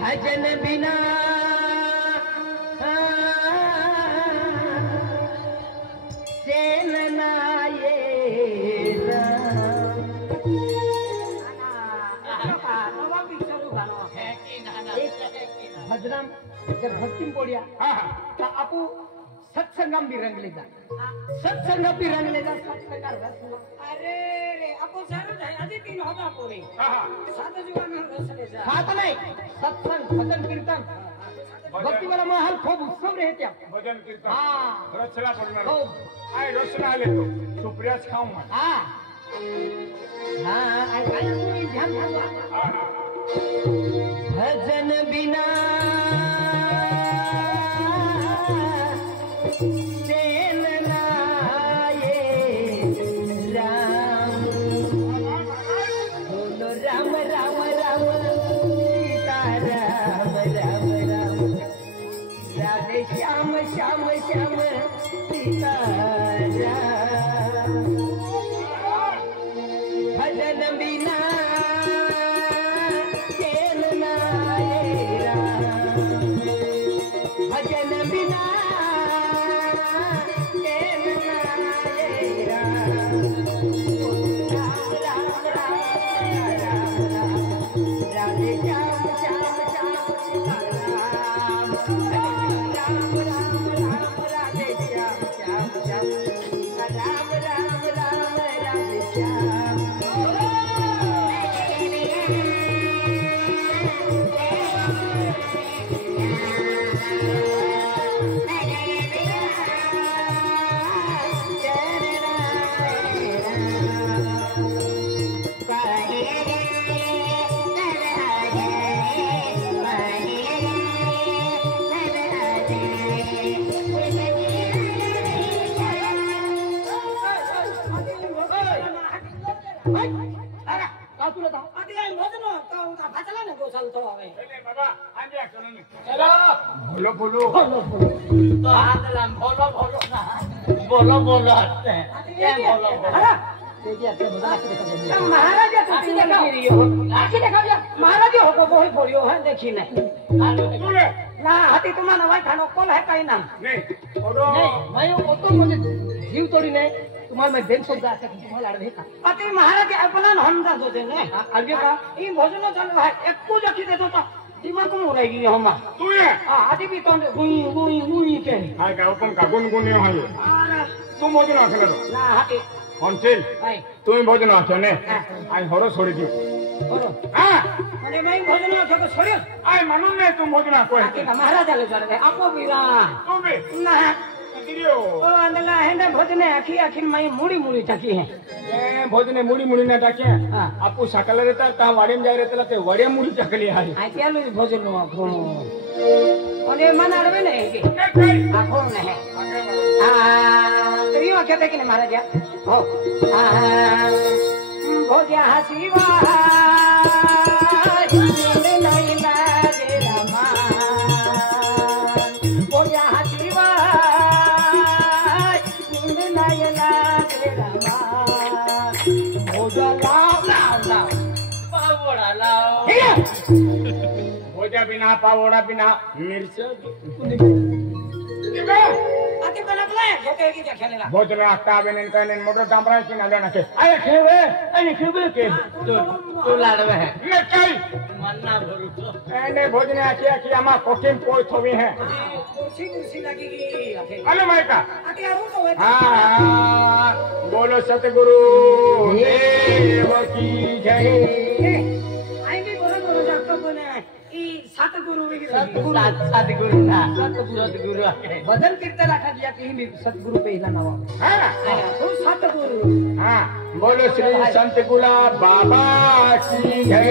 भजन बिना चैन ना ये भजनाम जर भक्तीम पडूया तर आपू सत्संगम भी रंगले जा सत्संग भी रंगले जा सत्संगार अरे रे आपो जरूर है आधी 3 होता पोरे सात जीवन में रसले जा सात नाही सत्संग भजन कीर्तन भक्ती वाला महल खूप उत्सव रे त्या भजन कीर्तन हां रचना पडणार हो आय रचना आले तो सुप्रियाच खाऊ मग हां हां काय तुम्ही ध्यान ठेवा भजन बिना चैन ना ये राम बोलो राम राम राम सीता राम राम राम राधे श्याम श्याम श्याम सीता राम भजन बिना चैन ना ये राम भजन बिना चैन ना ये राम राम राम राम राम राम राधे श्याम श्याम श्याम सीता राम राम राम राम राधे श्याम श्याम श्याम सीता राम राम राम राधे श्याम आधी काय भजन तो भाचला ना तो चालतो हवे ए बाबा आंजे चलो चलो बोलो बोलो तो हाथ लाम बोलो बोलो ना बोलो बोलो क्या बोलो बोलो महाराज आखी देखा महाराज हो बोही बोलियो है देखी नहीं ना हाथी तुम्हारा भाई खानो कौन है कहीं नाम नहीं ओरो नहीं भाई वो तो मुझे जीव तोड़ी नहीं तुम्हारा मैं बेन सोच जाता तुम्हारा लड़ भेका अति महाराज अपना हमजा दो दे ने आगे का ई भोजन चल रहा है एक को जखी दे तो दिमाग में रहेगी हम तू ये हां आदि भी तो गुई गुई गुई के हाय का ओपन का गुनगुनी हाय अरे तू भोजन आखले ना हाथी हंसिल भाई तुम भोजन आखने आई हरो छोड़ी दियो बोलो हां माने मैं भोजन आखे को छोड़ियो आई मालूम नहीं तुम भोजन आको आके का महाराज ले चल गए आपो बीरा तू भी ना दियो ओ अंदला है भोजन आखी आखी मैं मुड़ी मुड़ी टकी है ए भोजने मुड़ी मुड़ी ना टाके आपू सकल रहता ता वाडीम जाय रहता ते वडे मुड़ी टाकली हाय आई पेलो भोजन नो आखो અને મન આડવે ને કે આખો ને હે ત્રીઓ કે કે મહારાજ હો ભોજા હસીવા નહીં લાગે રમા ભોજા હસીવા નહીં લાગે રમા ભોજા લાવ લાવ લાવ પાવડા લાવ भोजा बिना पावड़ा बिना मिर्च आके बनकला गोटे की खेलेला भोजन आटा बेन कने मोटर डामरा की ना लेना के आए खेवे अने खेवे के तो लाडवे है ने कई मन्ना भरू तो एने भोजन आके आके आमा कोटिन पोय थोवी है कुर्सी कुर्सी लगेगी आके अले माइका आके आऊ तो हां बोलो सतगुरु देव की जय आई भी बोलो बोलो जातो बने ई सतगुरु भी सतगुरु ना सतगुरु भजन कीर्तन आखा दिया कि ही सतगुरु पे हिला नावा हां तो सतगुरु हां बोलो श्री संत गुला बाबा की जय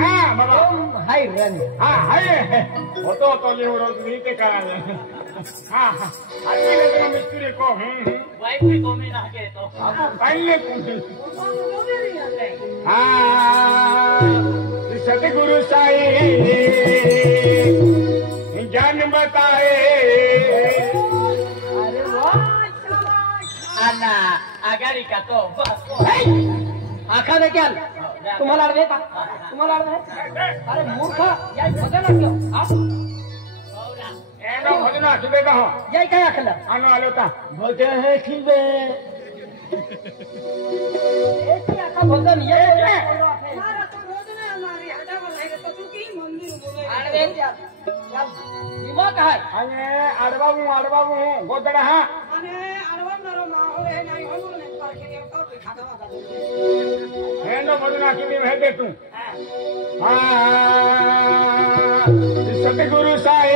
हां बाबा हाय रन हां हाय होतो तो ये रोज नीते कराले हां हां आजी ले मिस्त्री को वाइफ भी को में ना के तो पहले पूछे सतगुरु साईं ज्ञान बताए अरे वाह आना आगारी का तो आखा दे क्या तुम्हाला आडवे का तुम्हाला आडवे अरे मूर्ख याय भजन असतो एनो भजन आखिबे का हो याय काय आखलं आनो आलो ता भजन है खिबे एक आखा भजन ये મારા તો રોજ ને અમારી હડાવા લાગે તો તું કી મંદિર બોલે आडवे क्या दिमाग है અને આડવાવું ગોદડા હા અને અડવાનારો માહોલ હે નહીં હોલું ને પારખી દે તો ખાધવા દે એનો ભજન આખીબે હે તું હા સતગુરુ સાઈ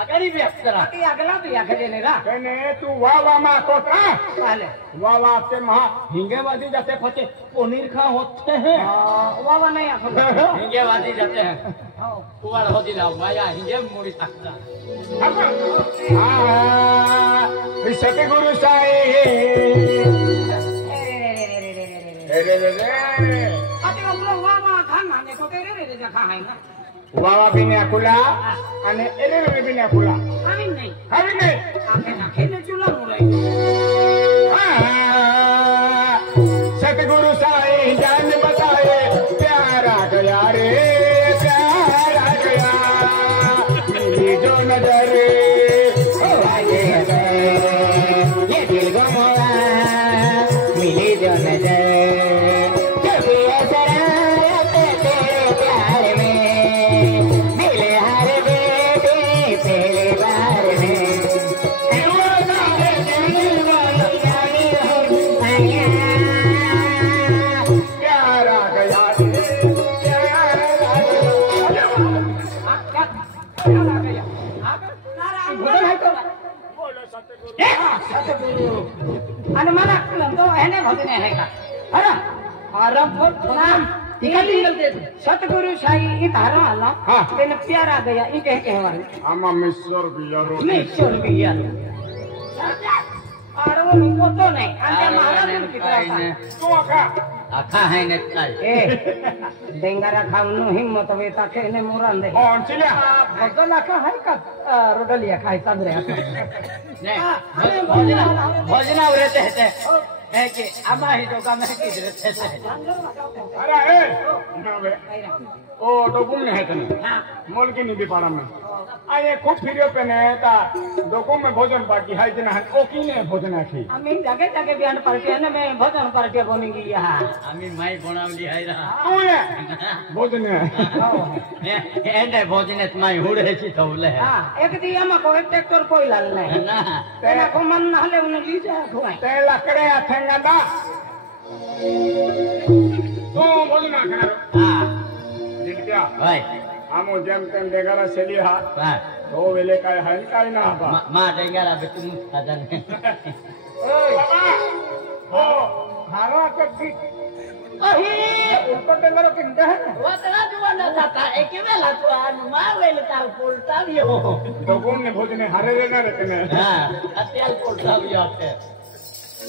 आगरी भी अक्षरा की अगला भी आखले ने रा કને તું વાવા માં કોતા पहले वावा ते महा हिंगेवादी जाते फते पनीर खा होते हैं वावा नहीं आखल हिंगे वादी जाते हैं कुवाड़ होती ना माया हिंगे मुड़ी सकता सतगुरु साई रे रे रे આતે ઓલો વાવા ખાના ને તો તેરે રે જા ખાય ના वावा बिने अकुला અને એરે રે बिने अकुला આવી નહીં હવે ને આખે નાખે ને ચૂલા મુરે सतगुरु साई जान बताए प्यारा गया रे प्यारा गया मिली जो नजर ये दिल गमोला मिली जो नजर जब ये शरारत तेरे प्यार में दिल हर बेटे पहली बार में प्यारा गया रे प्यारा गया भजन है तो बोलो सतगुरु आणि मला तो ह्याने भजन आहे का अरे आराम पर नाम टिका निकलते सतगुरु साई ई धारा आला हाँ। तेने प्यारा गया ई कह कहवानी आमा मिस्टर बियारो निश्चय बिया अरे वो निको तो नहीं अंते महाराज ने कितना तू आखा आखा है ने काय ए डेंगारा खाऊन हिम्मत वेता खेने मुरान दे कौन चिल्या भजन का है का रोडलिया खाय चांदरे नहीं भोजना रहते हैं है कि आमा ही तो का मैं किस रहते हैं अरे ए ना बे ओ डोकुम ने है कने मोल की निधि पाड़ा में आये खूब फिरियो पे ने ता डोकुम में भोजन बाकी है जना ओ की ने भोजन आखी आम्ही जागे जागे बियान पार्टी ने मैं भजन पार्टी बनेगी यहाँ आम्ही माई बनावली आहे ना तू ये भोजन है एंडे भोजनेत माई हुडेची थवले हाँ एक दिया में कोई ट्रैक्टर कोई लाल नहीं ना तेरा को मन ना ले उन्हें ली जाए खुआए ते लकड़े अथेंगा दा तू भोजन आखना हां दिल क्या भाई आमो जेम तेम देगारा सेली हा हां तो वेले काय है काय ना बा मा डेंगारा बेतुम साधन बाबा ओ हारा कच्ची अही ऊपर देगारो किंदा है वतना जुवाना था एक वेला तो आनु मावेल ता पोलता भी हो डोकुम ने भोजन हारे रे ना रखने हां अत्याल कोठा भी आते